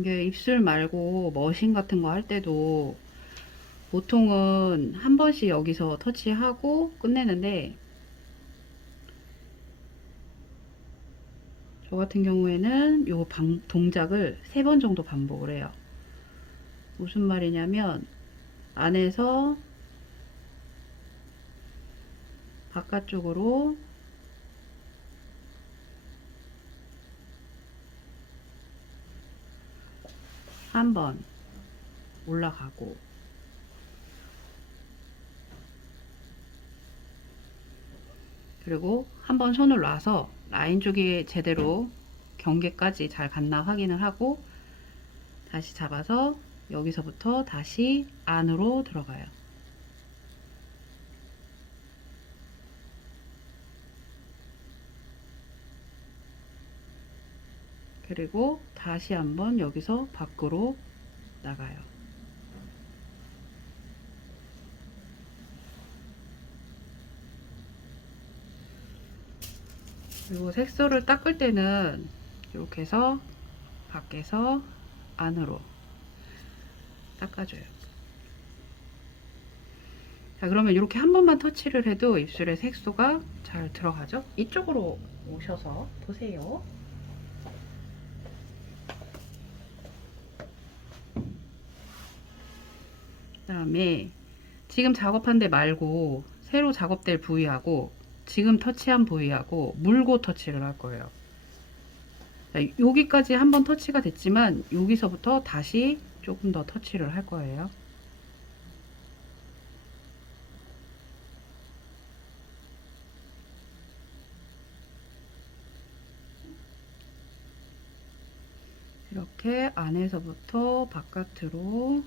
이게 입술 말고 머신 같은 거 할 때도 보통은 한 번씩 여기서 터치하고 끝내는데, 저 같은 경우에는 요 동작을 3번 정도 반복을 해요. 무슨 말이냐면, 안에서 바깥쪽으로 한 번 올라가고, 그리고 한 번 손을 놔서 라인 쪽이 제대로 경계까지 잘 갔나 확인을 하고, 다시 잡아서 여기서부터 다시 안으로 들어가요. 그리고 다시 한번 여기서 밖으로 나가요. 그리고 색소를 닦을 때는 이렇게 해서 밖에서 안으로 닦아줘요. 자, 그러면 이렇게 한 번만 터치를 해도 입술에 색소가 잘 들어가죠? 이쪽으로 오셔서 보세요. 그 다음에 지금 작업한 데 말고 새로 작업될 부위하고 지금 터치한 부위하고 물고 터치를 할 거예요. 자, 여기까지 한번 터치가 됐지만 여기서부터 다시 조금 더 터치를 할 거예요. 이렇게 안에서부터 바깥으로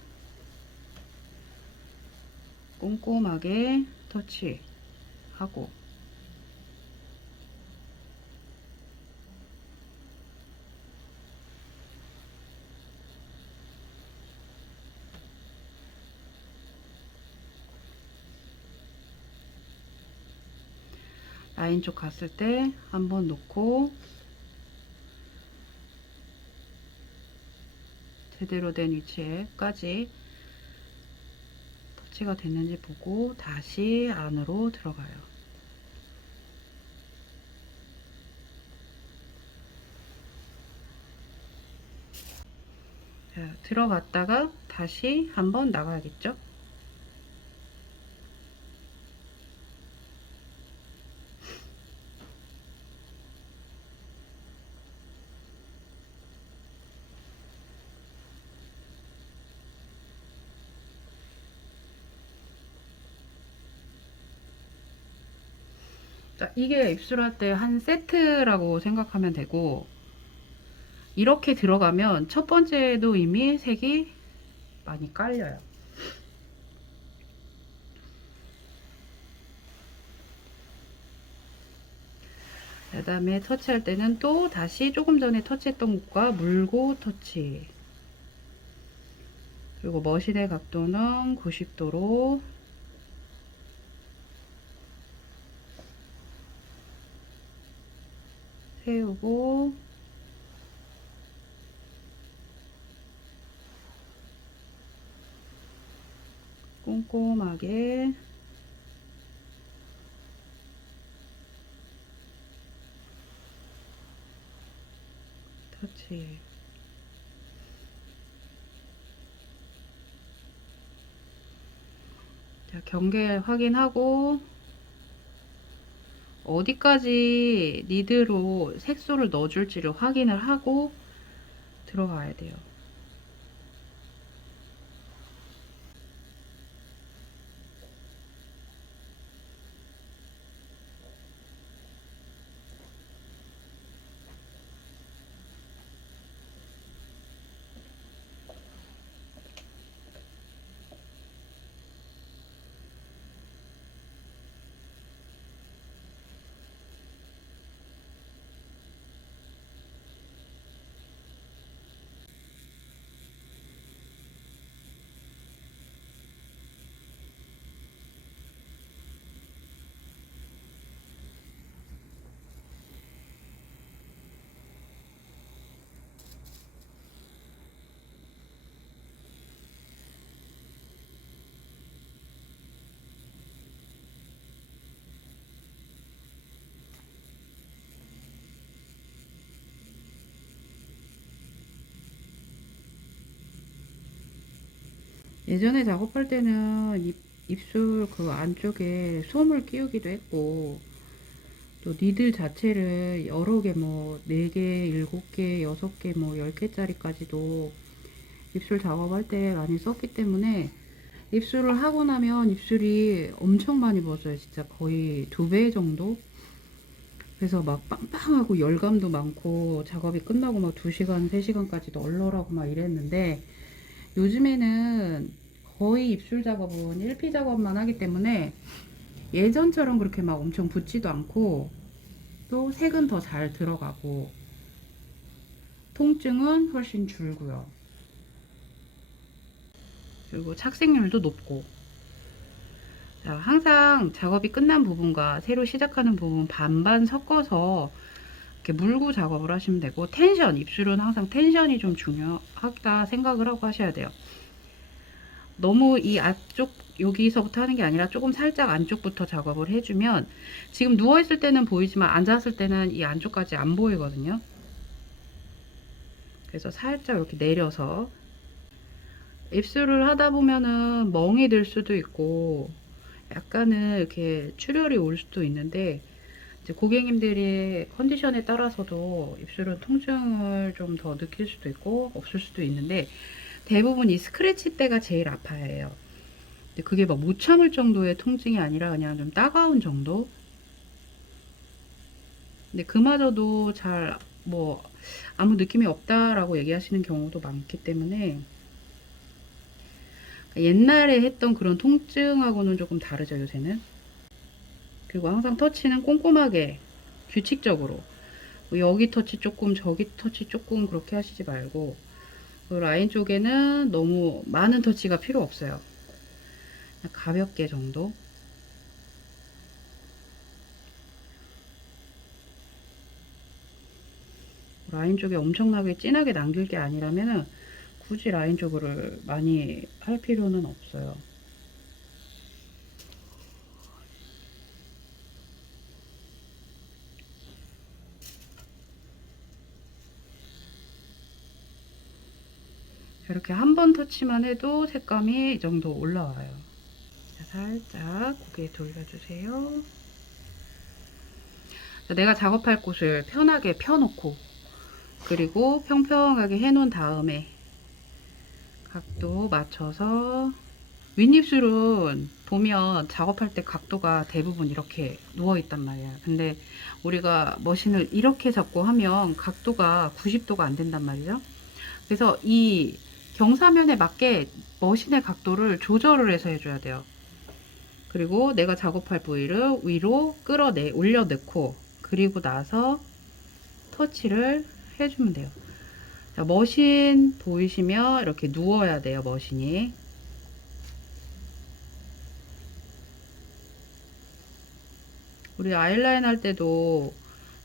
꼼꼼하게 터치하고, 라인 쪽 갔을 때 한번 놓고 제대로 된 위치에까지 터치가 됐는지 보고 다시 안으로 들어가요. 자, 들어갔다가 다시 한번 나가야겠죠? 자, 이게 입술할 때 한 세트라고 생각하면 되고, 이렇게 들어가면 첫 번째도 이미 색이 많이 깔려요. 그 다음에 터치할 때는 또 다시 조금 전에 터치했던 곳과 물고 터치. 그리고 머신의 각도는 90도로 세우고, 꼼꼼하게 터치. 자, 경계 확인하고 어디까지 니드로 색소를 넣어줄지를 확인을 하고 들어가야 돼요. 예전에 작업할 때는 입술 그 안쪽에 솜을 끼우기도 했고, 또 니들 자체를 여러 개 뭐 4개, 7개, 6개, 뭐 10개짜리까지도 입술 작업할 때 많이 썼기 때문에 입술을 하고 나면 입술이 엄청 많이 부었어요. 진짜 거의 2배 정도? 그래서 막 빵빵하고 열감도 많고 작업이 끝나고 막 2시간, 3시간까지도 얼얼하고 막 이랬는데 요즘에는 거의 입술 작업은 1피 작업만 하기 때문에 예전처럼 그렇게 막 엄청 붓지도 않고 또 색은 더 잘 들어가고 통증은 훨씬 줄고요. 그리고 착색률도 높고. 자, 항상 작업이 끝난 부분과 새로 시작하는 부분 반반 섞어서 이렇게 물고 작업을 하시면 되고, 텐션, 입술은 항상 텐션이 좀 중요하다 생각을 하고 하셔야 돼요. 너무 이 앞쪽 여기서부터 하는 게 아니라 조금 살짝 안쪽부터 작업을 해주면, 지금 누워있을 때는 보이지만 앉았을 때는 이 안쪽까지 안 보이거든요. 그래서 살짝 이렇게 내려서 입술을 하다 보면은 멍이 들 수도 있고 약간은 이렇게 출혈이 올 수도 있는데, 이제 고객님들의 컨디션에 따라서도 입술은 통증을 좀 더 느낄 수도 있고 없을 수도 있는데, 대부분 이 스크래치 때가 제일 아파해요. 근데 그게 막 못 참을 정도의 통증이 아니라 그냥 좀 따가운 정도? 근데 그마저도 잘 뭐 아무 느낌이 없다라고 얘기하시는 경우도 많기 때문에, 옛날에 했던 그런 통증하고는 조금 다르죠, 요새는. 그리고 항상 터치는 꼼꼼하게 규칙적으로, 뭐 여기 터치 조금 저기 터치 조금 그렇게 하시지 말고, 그 라인 쪽에는 너무 많은 터치가 필요 없어요. 가볍게 정도. 라인 쪽에 엄청나게 진하게 남길 게 아니라면 굳이 라인 쪽으로 많이 할 필요는 없어요. 이렇게 한 번 터치만 해도 색감이 이 정도 올라와요. 자, 살짝 고개 돌려주세요. 자, 내가 작업할 곳을 편하게 펴놓고, 그리고 평평하게 해놓은 다음에 각도 맞춰서, 윗입술은 보면 작업할 때 각도가 대부분 이렇게 누워 있단 말이야. 근데 우리가 머신을 이렇게 잡고 하면 각도가 90도가 안 된단 말이죠. 그래서 이 경사면에 맞게 머신의 각도를 조절을 해서 해줘야 돼요. 그리고 내가 작업할 부위를 위로 올려 넣고, 그리고 나서 터치를 해주면 돼요. 자, 머신 보이시면 이렇게 누워야 돼요, 머신이. 우리 아이라인 할 때도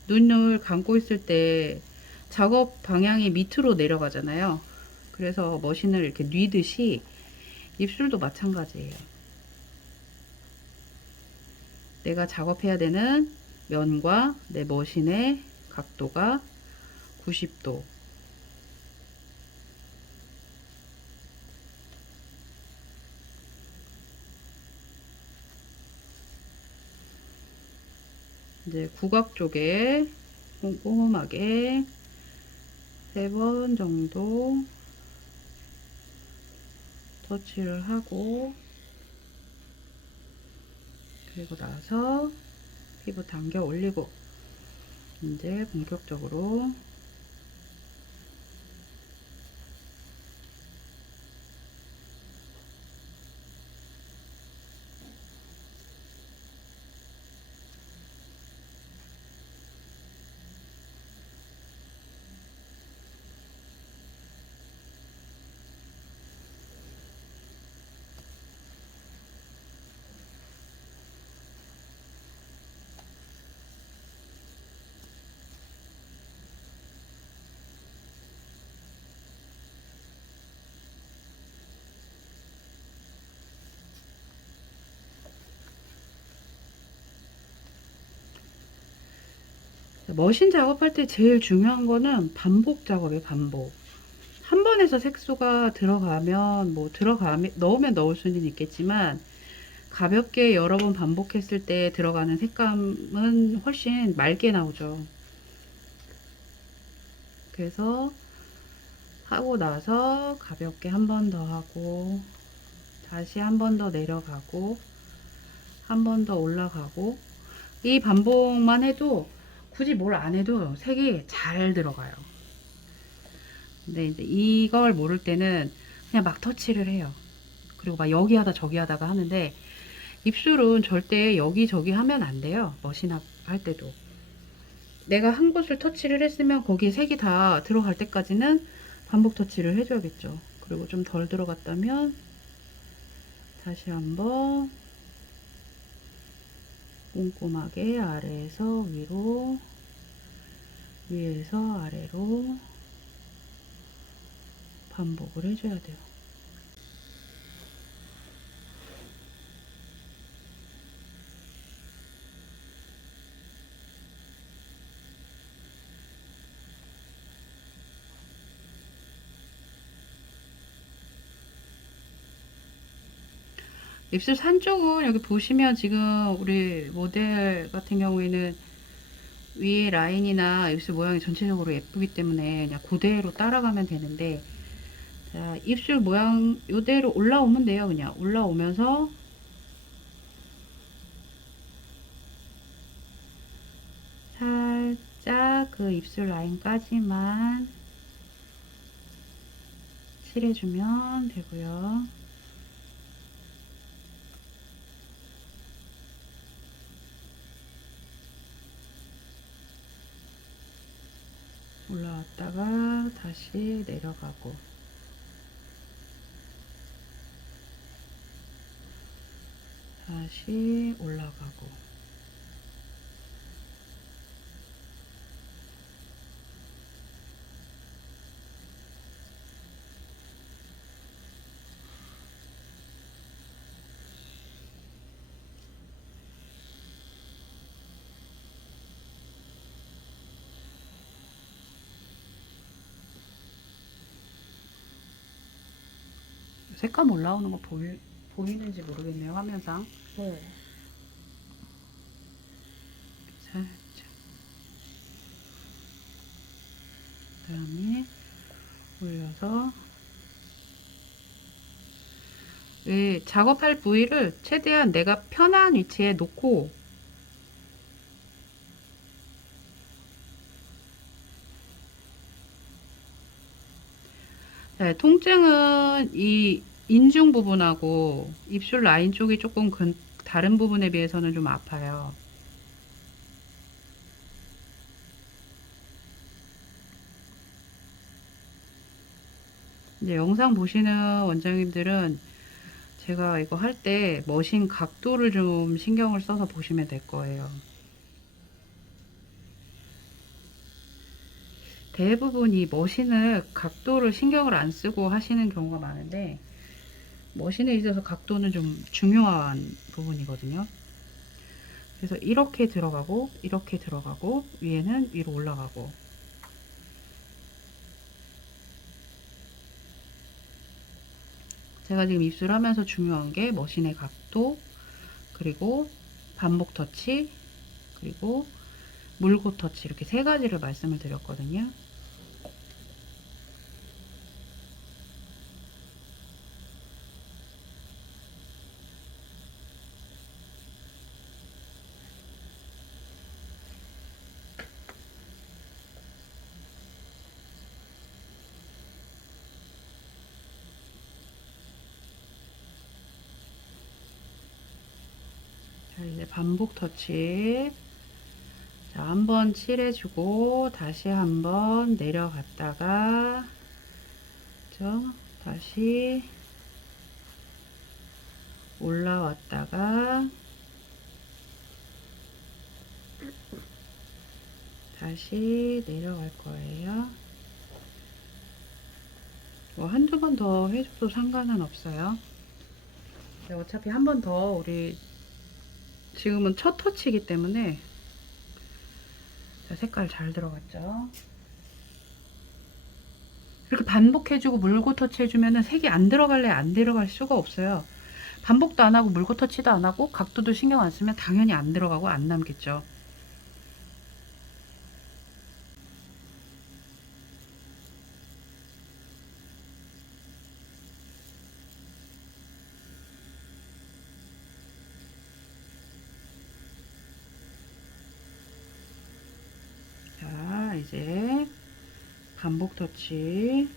눈을 감고 있을 때 작업 방향이 밑으로 내려가잖아요. 그래서 머신을 이렇게 뉘듯이 입술도 마찬가지예요. 내가 작업해야 되는 면과 내 머신의 각도가 90도. 이제 구각 쪽에 꼼꼼하게 3번 정도 터치를 하고, 그리고 나서 피부 당겨 올리고, 이제 본격적으로 머신 작업할 때 제일 중요한 거는 반복 작업이에요, 반복. 한 번 중간에서 색소가 들어가면 뭐 들어가면 넣으면 넣을 수는 있겠지만 가볍게 여러 번 반복했을 때 들어가는 색감은 훨씬 맑게 나오죠. 그래서 하고 나서 가볍게 한 번 더 하고 다시 한 번 더 내려가고 한 번 더 올라가고, 이 반복만 해도 굳이 뭘 안 해도 색이 잘 들어가요. 근데 이제 이걸 모를 때는 그냥 막 터치를 해요. 그리고 막 여기 하다 저기 하다가 하는데, 입술은 절대 여기저기 하면 안 돼요. 머신업 할 때도. 내가 한 곳을 터치를 했으면 거기에 색이 다 들어갈 때까지는 반복 터치를 해줘야겠죠. 그리고 좀 덜 들어갔다면 다시 한번 꼼꼼하게 아래에서 위로, 위에서 아래로 반복을 해줘야 돼요. 입술 산 쪽은 여기 보시면 지금 우리 모델 같은 경우에는 위에 라인이나 입술 모양이 전체적으로 예쁘기 때문에 그냥 그대로 따라가면 되는데, 자, 입술 모양 이대로 올라오면 돼요. 그냥 올라오면서 살짝 그 입술 라인까지만 칠해주면 되고요. 올라왔다가 다시 내려가고, 다시 올라가고. 색감 올라오는 거 보이는지 모르겠네요, 화면상. 네. 살짝. 그 다음에 올려서, 이 작업할 부위를 최대한 내가 편한 위치에 놓고, 네, 통증은 이 인중 부분하고 입술 라인 쪽이 조금 다른 부분에 비해서는 좀 아파요. 이제 영상 보시는 원장님들은 제가 이거 할 때 머신 각도를 좀 신경을 써서 보시면 될 거예요. 대부분 이 머신을 각도를 신경을 안 쓰고 하시는 경우가 많은데, 머신에 있어서 각도는 좀 중요한 부분이거든요. 그래서 이렇게 들어가고 이렇게 들어가고 위에는 위로 올라가고. 제가 지금 입술 하면서 중요한 게 머신의 각도, 그리고 반복 터치, 그리고 물고 터치, 이렇게 세 가지를 말씀을 드렸거든요. 자, 이제 반복 터치. 자, 한번 칠해주고 다시 한번 내려갔다가, 그죠? 다시 올라왔다가 다시 내려갈 거예요. 뭐 한두 번 더 해줘도 상관은 없어요. 어차피 한 번 더 우리 지금은 첫 터치이기 때문에. 자, 색깔 잘 들어갔죠? 이렇게 반복해주고 물고 터치해주면은 색이 안 들어갈래 안 들어갈 수가 없어요. 반복도 안 하고 물고 터치도 안 하고 각도도 신경 안 쓰면 당연히 안 들어가고 안 남겠죠. 자, 이제 반복 터치.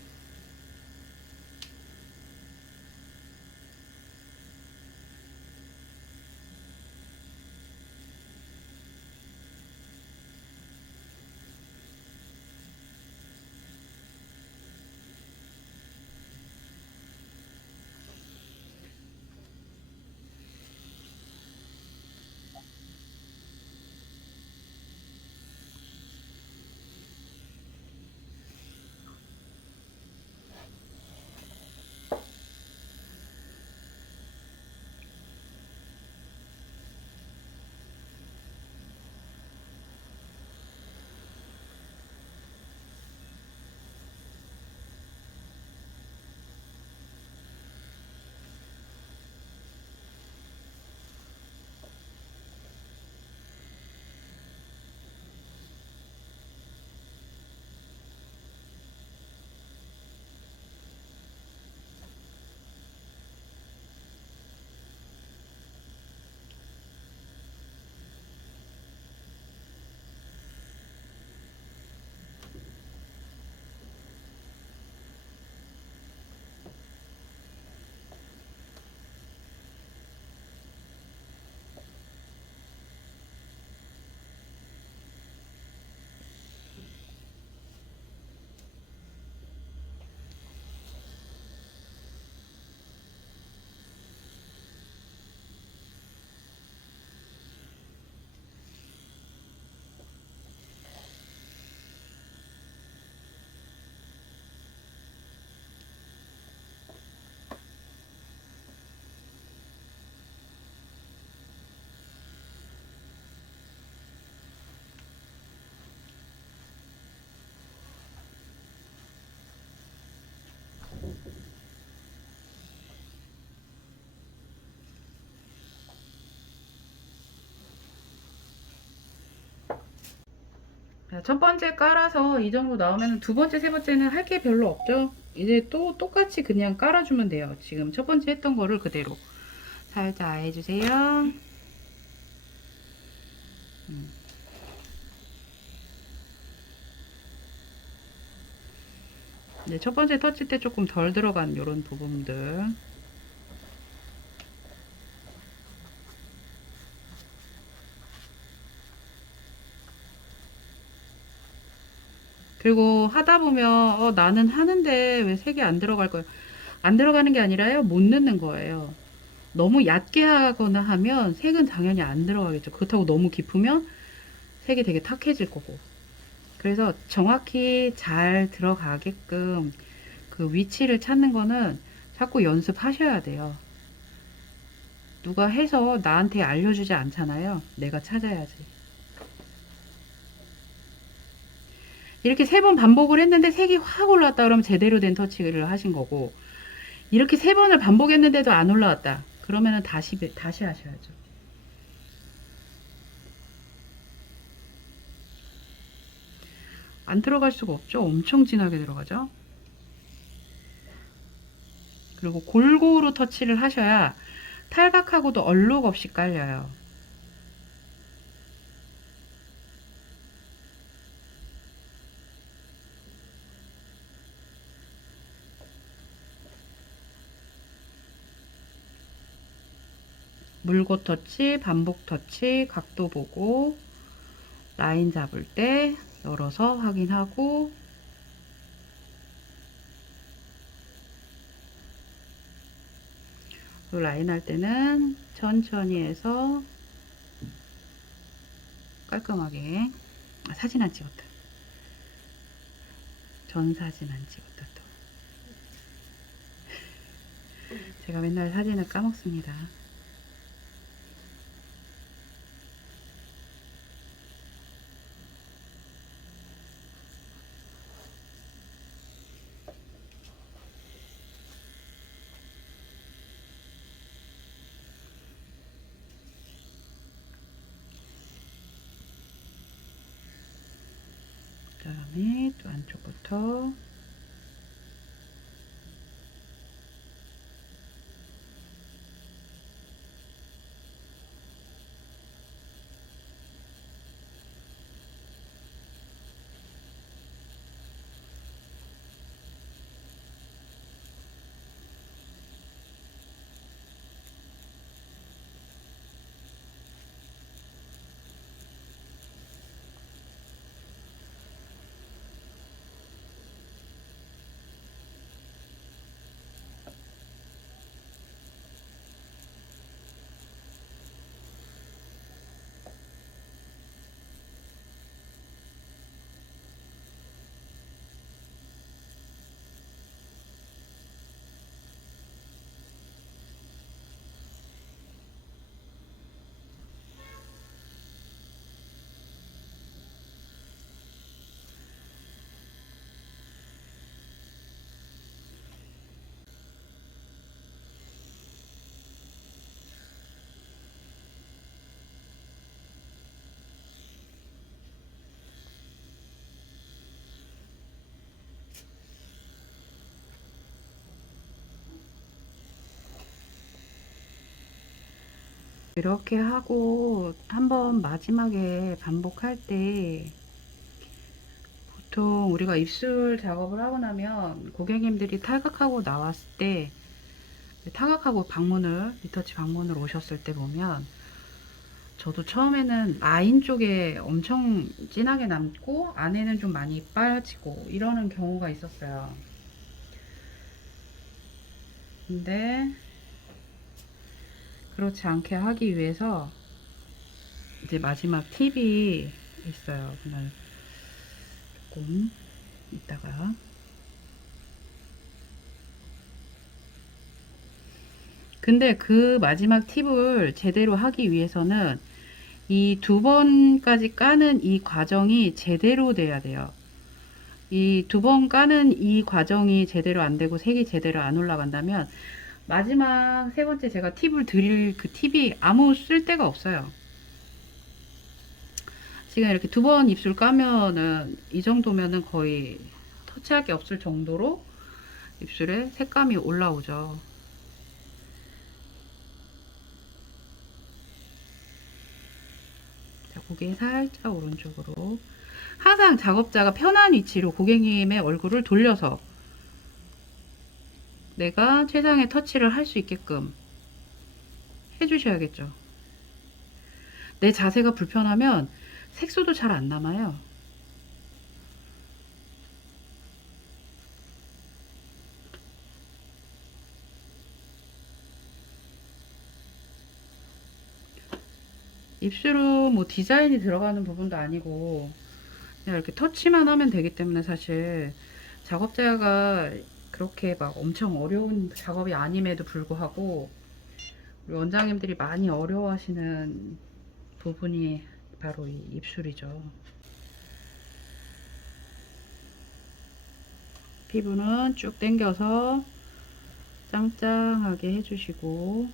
첫 번째 깔아서 이 정도 나오면 두 번째, 세 번째는 할 게 별로 없죠. 이제 또 똑같이 그냥 깔아주면 돼요. 지금 첫 번째 했던 거를 그대로 살짝 해주세요. 네, 첫 번째 터치 때 조금 덜 들어간 이런 부분들. 그리고 하다 보면 나는 하는데 왜 색이 안 들어갈 거야? 안 들어가는 게 아니라요. 못 넣는 거예요. 너무 얕게 하거나 하면 색은 당연히 안 들어가겠죠. 그렇다고 너무 깊으면 색이 되게 탁해질 거고. 그래서 정확히 잘 들어가게끔 그 위치를 찾는 거는 자꾸 연습하셔야 돼요. 누가 해서 나한테 알려주지 않잖아요. 내가 찾아야지. 이렇게 세 번 반복을 했는데 색이 확 올라왔다 그러면 제대로 된 터치를 하신 거고, 이렇게 세 번을 반복했는데도 안 올라왔다 그러면은 다시 하셔야죠. 안 들어갈 수가 없죠. 엄청 진하게 들어가죠. 그리고 골고루 터치를 하셔야 탈각하고도 얼룩 없이 깔려요. 물고 터치, 반복 터치, 각도 보고 라인 잡을 때 열어서 확인하고, 또 라인 할 때는 천천히 해서 깔끔하게. 사진 안 찍었다. 전 사진 안 찍었다 또. 제가 맨날 사진을 까먹습니다. 다음에 또 안쪽부터 이렇게 하고 한번 마지막에 반복할 때 보통 우리가 입술 작업을 하고 나면 고객님들이 탈각하고 나왔을 때 탈각하고 방문을 리터치 방문을 오셨을 때 보면 저도 처음에는 라인 쪽에 엄청 진하게 남고 안에는 좀 많이 빠지고 이러는 경우가 있었어요. 근데 그렇지 않게 하기 위해서 이제 마지막 팁이 있어요. 그날 조금 이따가. 근데 그 마지막 팁을 제대로 하기 위해서는 이 두 번까지 까는 이 과정이 제대로 돼야 돼요. 이 두 번 까는 이 과정이 제대로 안 되고 색이 제대로 안 올라간다면 마지막 세 번째 제가 팁을 드릴 그 팁이 아무 쓸데가 없어요. 지금 이렇게 두 번 입술 까면은 이 정도면은 거의 터치할 게 없을 정도로 입술에 색감이 올라오죠. 자, 고개 살짝 오른쪽으로. 항상 작업자가 편한 위치로 고객님의 얼굴을 돌려서 내가 최상의 터치를 할 수 있게끔 해주셔야겠죠. 내 자세가 불편하면 색소도 잘 안 남아요. 입술은 뭐 디자인이 들어가는 부분도 아니고 그냥 이렇게 터치만 하면 되기 때문에 사실 작업자가 그렇게 막 엄청 어려운 작업이 아님에도 불구하고 우리 원장님들이 많이 어려워하시는 부분이 바로 이 입술이죠. 피부는 쭉 당겨서 짱짱하게 해주시고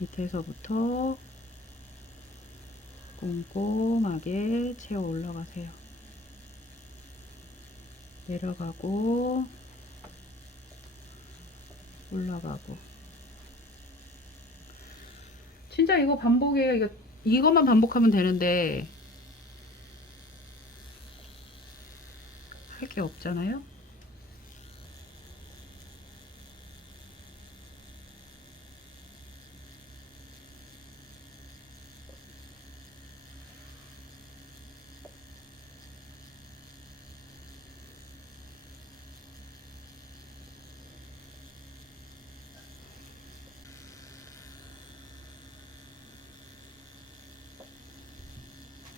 밑에서부터 꼼꼼하게 채워 올라가세요. 내려가고 올라가고. 진짜 이거 반복이에요. 이것만 반복하면 되는데 할 게 없잖아요.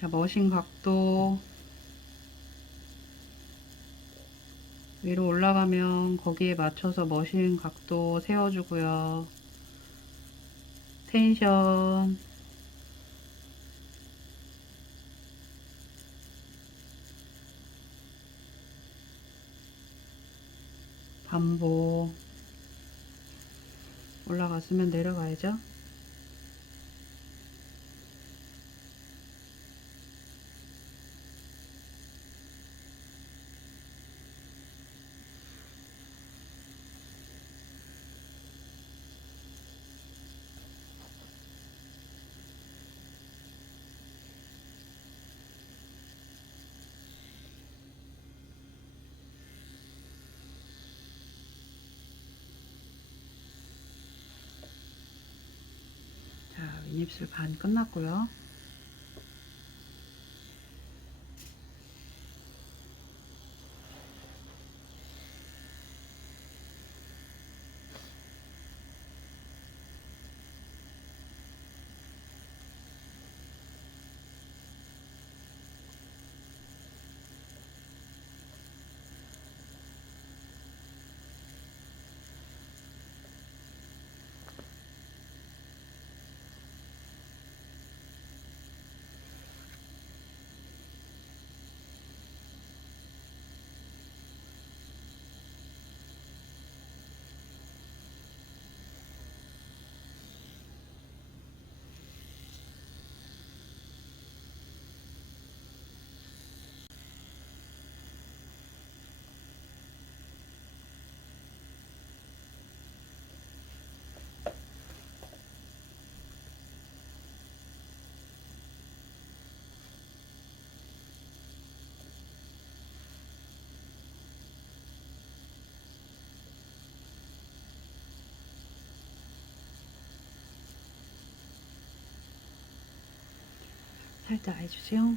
자, 머신 각도 위로 올라가면 거기에 맞춰서 머신 각도 세워주고요. 텐션 반복. 올라갔으면 내려가야죠. 윗입술 반 끝났고요. 살짝 해주세요.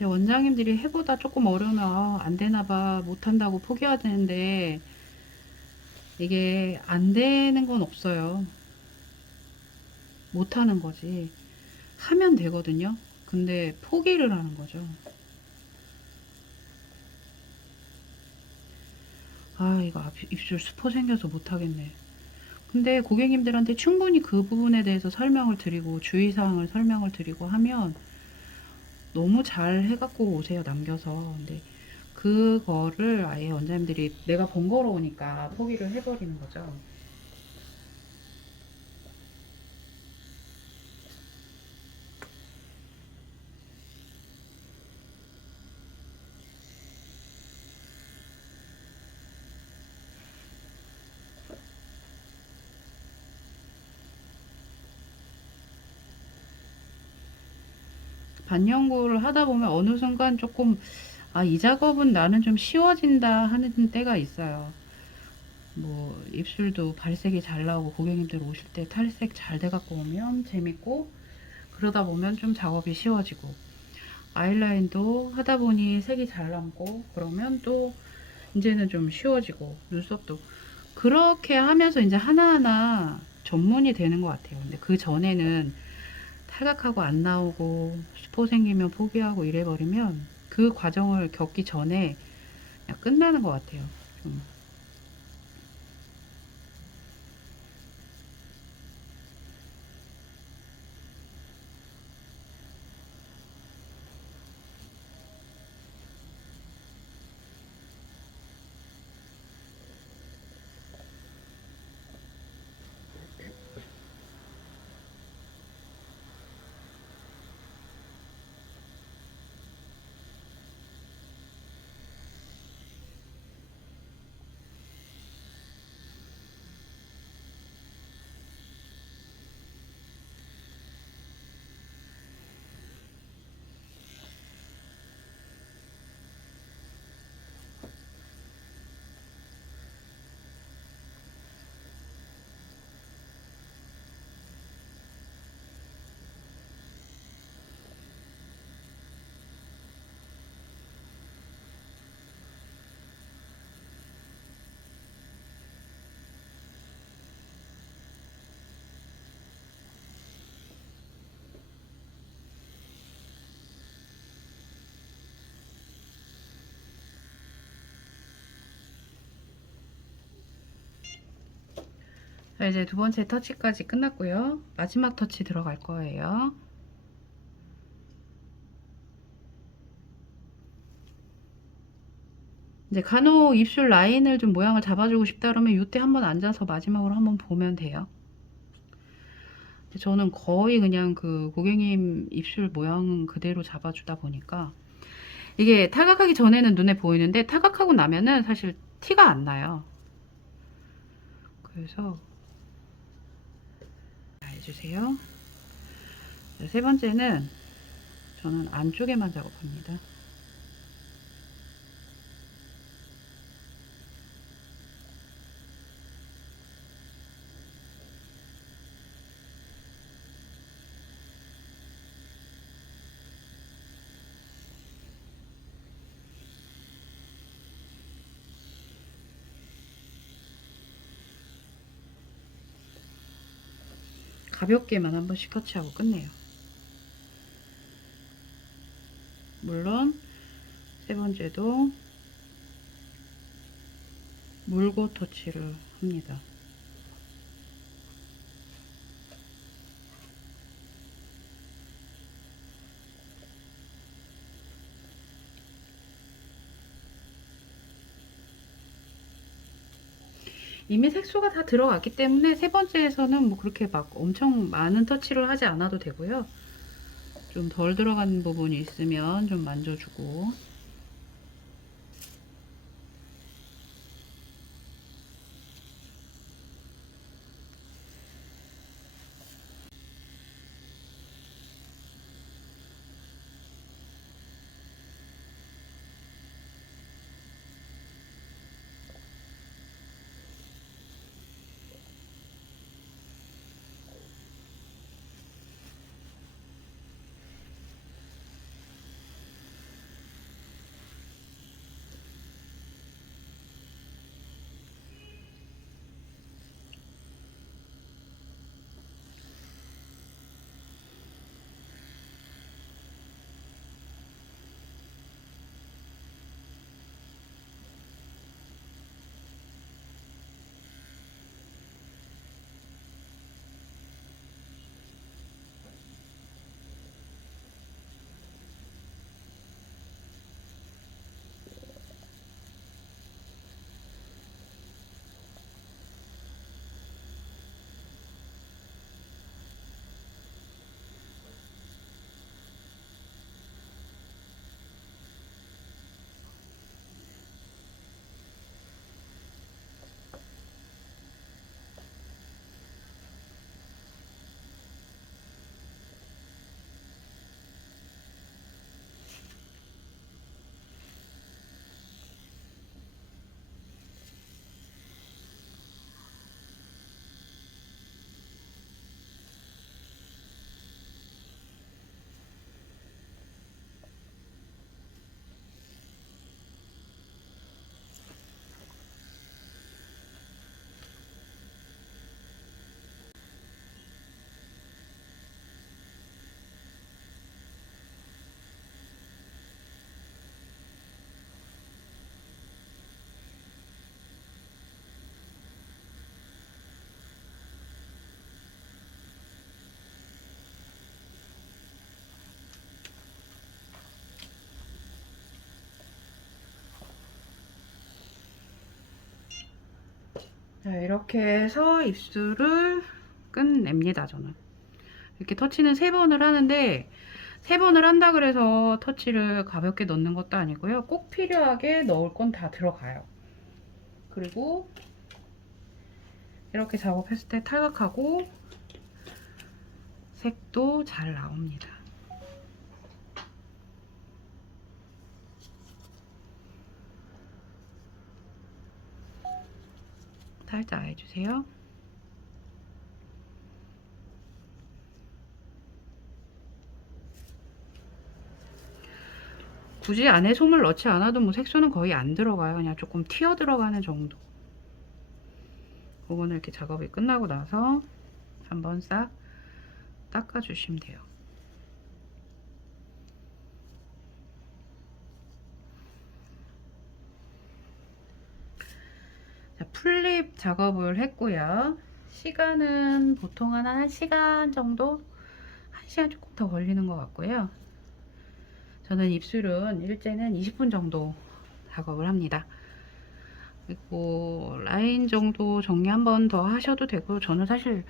원장님들이 해보다 조금 어려우면 안 되나봐, 못한다고 포기하는데 이게 안 되는 건 없어요. 못하는 거지. 하면 되거든요. 근데 포기를 하는 거죠. 아, 이거 입술 수포 생겨서 못하겠네. 근데 고객님들한테 충분히 그 부분에 대해서 설명을 드리고 주의사항을 설명을 드리고 하면 너무 잘 해갖고 오세요, 남겨서. 근데 그거를 아예 원장님들이 내가 번거로우니까 포기를 해버리는 거죠. 반영구를 하다 보면 어느 순간 조금 이 작업은 나는 좀 쉬워진다 하는 때가 있어요. 뭐 입술도 발색이 잘 나오고 고객님들 오실 때 탈색 잘 돼갖고 오면 재밌고, 그러다 보면 좀 작업이 쉬워지고, 아이라인도 하다 보니 색이 잘 남고 그러면 또 이제는 좀 쉬워지고, 눈썹도 그렇게 하면서 이제 하나하나 전문이 되는 것 같아요. 근데 그 전에는 탈각하고 안 나오고 수포 생기면 포기하고 이래버리면 그 과정을 겪기 전에 그냥 끝나는 것 같아요. 좀. 자, 이제 두 번째 터치까지 끝났고요. 마지막 터치 들어갈 거예요. 이제 간혹 입술 라인을 좀 모양을 잡아주고 싶다 그러면 이때 한번 앉아서 마지막으로 한번 보면 돼요. 저는 거의 그냥 그 고객님 입술 모양 그대로 잡아주다 보니까 이게 탈각하기 전에는 눈에 보이는데 탈각하고 나면은 사실 티가 안 나요. 그래서 해주세요. 세 번째는 저는 안쪽에만 작업합니다. 가볍게만 한 번씩 터치하고 끝내요. 물론 세 번째도 물고 터치를 합니다. 이미 색소가 다 들어갔기 때문에 세 번째에서는 뭐 그렇게 막 엄청 많은 터치를 하지 않아도 되고요. 좀 덜 들어간 부분이 있으면 좀 만져주고. 자, 이렇게 해서 입술을 끝냅니다. 저는 이렇게 터치는 3번을 하는데 3번을 한다 그래서 터치를 가볍게 넣는 것도 아니고요. 꼭 필요하게 넣을 건 다 들어가요. 그리고 이렇게 작업했을 때 탈각하고 색도 잘 나옵니다. 살짝 해주세요. 굳이 안에 솜을 넣지 않아도 뭐 색소는 거의 안 들어가요. 그냥 조금 튀어 들어가는 정도. 그거는 이렇게 작업이 끝나고 나서 한번 싹 닦아주시면 돼요. 자, 풀립 작업을 했고요. 시간은 보통 한 1시간 정도? 1시간 조금 더 걸리는 것 같고요. 저는 입술은 일제는 20분 정도 작업을 합니다. 그리고 라인 정도 정리 한 번 더 하셔도 되고, 저는 사실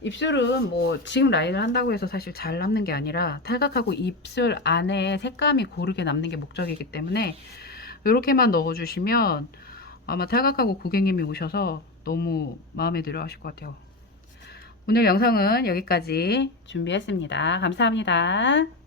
입술은 뭐 지금 라인을 한다고 해서 사실 잘 남는 게 아니라 탈각하고 입술 안에 색감이 고르게 남는 게 목적이기 때문에 이렇게만 넣어주시면 아마 탈각하고 고객님이 오셔서 너무 마음에 들어 하실 것 같아요. 오늘 영상은 여기까지 준비했습니다. 감사합니다.